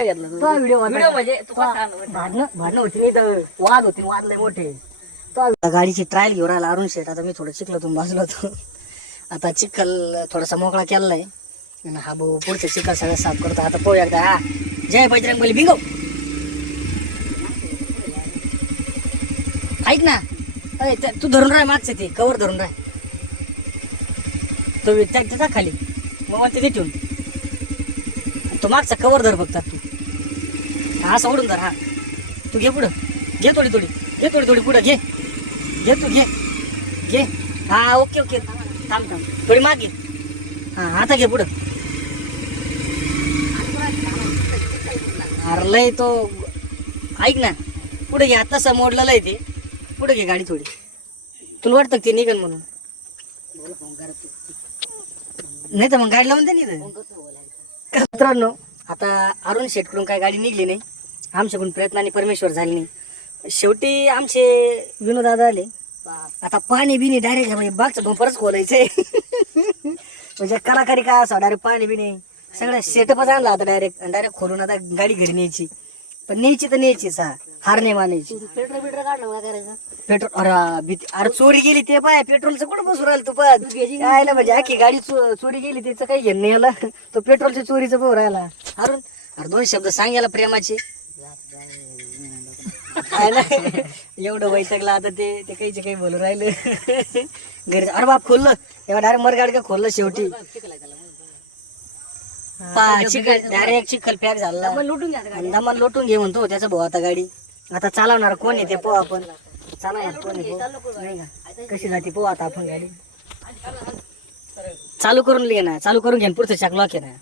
Video म्हणजे भांडणं होती नाही तर वाद होती, वाद लय मोठे. गाडीची ट्रायल घेऊन राहिला अरुण शेठ. आता मी थोडं चिखलातून भाजलो होतो. आता चिखल थोडासा मोकळा केलाय. हा भाऊ पुढचं चिखल सगळं साफ करतो. आता पोह एकदा. हा जय बजरंग बली बिंगो. ऐक ना, तू धरून राह मागचं ते कवर धरून राह. तो त्याचा खाली मग म्हणते ते ठेवून तो मागचा कवर धर बघतात. तू हा सोडून धर. हा तू घे पुढं, घे थोडी थोडी, घे थोडी थोडी पुढं, घे घे तू घे घे. हा ओके ओके. थांब थांब थोडी माग घे. हा आता घे पुढं. अरे लय तो ऐक ना, पुढे घे. आता मोडलेलं आहे ते. पुढे घे गाडी थोडी. तुला वाटतं ते निघन म्हणून? नाही तर मग गाडी लावून दे नाही. मित्रांनो, आता अरुण शेठकडून काय गाडी निघली नाही. आमच्याकडून प्रयत्नाने परमेश्वर झाली नाही. शेवटी आमचे विनोद दादा आले. आता पाणी बिणी डायरेक्ट बागचं बंपरच खोलायचंय. म्हणजे कलाकारी काय असा डायरेक्ट पाणी बिणी सगळं सेटअपच आणला आता. डायरेक्ट खोलून आता गाडी घरी न्यायची. पण न्यायची तर न्यायचीच. हा हार नाही मानायची. पेट्रोल बिट्रोल काढलं काय करायचं? पेट्रोल अरे चोरी गेली ते पाय. पेट्रोलचं कुठं बसू राहिलं तू पण काय म्हणजे आखी गाडी चोरी गेली त्याचं काही घेणं नाही याला. तो पेट्रोलच्या चोरीचं भाऊ राहिला. अरे दोन शब्द सांगायला प्रेमाचे काय ना. एवढं वैतकला आता ते काहीचे काही बोलू राहिलं. घरी अरे बाप खोललं तेव्हा डायरेक्ट मरगाड का खोललं शेवटी. चिखल डायरेक्ट चिखल पॅक झाला. दमन लोटून घे म्हणतो त्याचा भाऊ. आता गाडी आता चालवणार कोण येते पो आपण. चालवणार कोण आहे कशी जाते पो आता आपण गाडी. चालू करून घे ना, चालू करून घे पुढचं चाक लॉक आहे ना.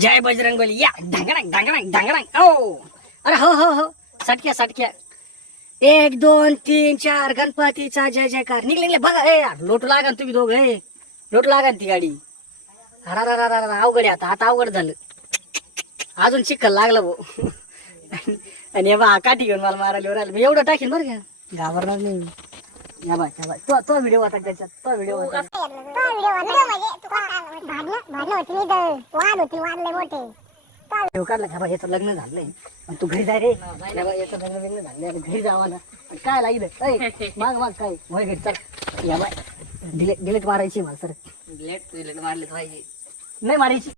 जय बजरंग बली या. ढांगणांग ढांगणांग ढांगणांग. ओ अरे हो हो हो. सटक्या सटक्या 1 2 3 4 गणपतीचा जय जयकार. निघले बघा. ए लोटू लागा तुम्ही दोघं. लोटू लागा ती गाडी. अवघड आहे आता. आता अवघड झालं. अजून चिखल लागला भाऊ. आणि हे बा काठी घेऊन मला मारायला राहिलं. मी एवढं टाकीन बरं का, घाबरणार नाही. या बाय तो व्हिडिओ होता त्याच्यात. तो व्हिडिओ होता. काढला का बा याचं लग्न झालंय. तू घरी जाय रे. याचं लग्न झालंय घरी जावा ना. काय लागलं माग माग काय वय घरी चल. या बाय डिलेट मारायची मला सर. डिलेट मारले पाहिजे नाही मारायची.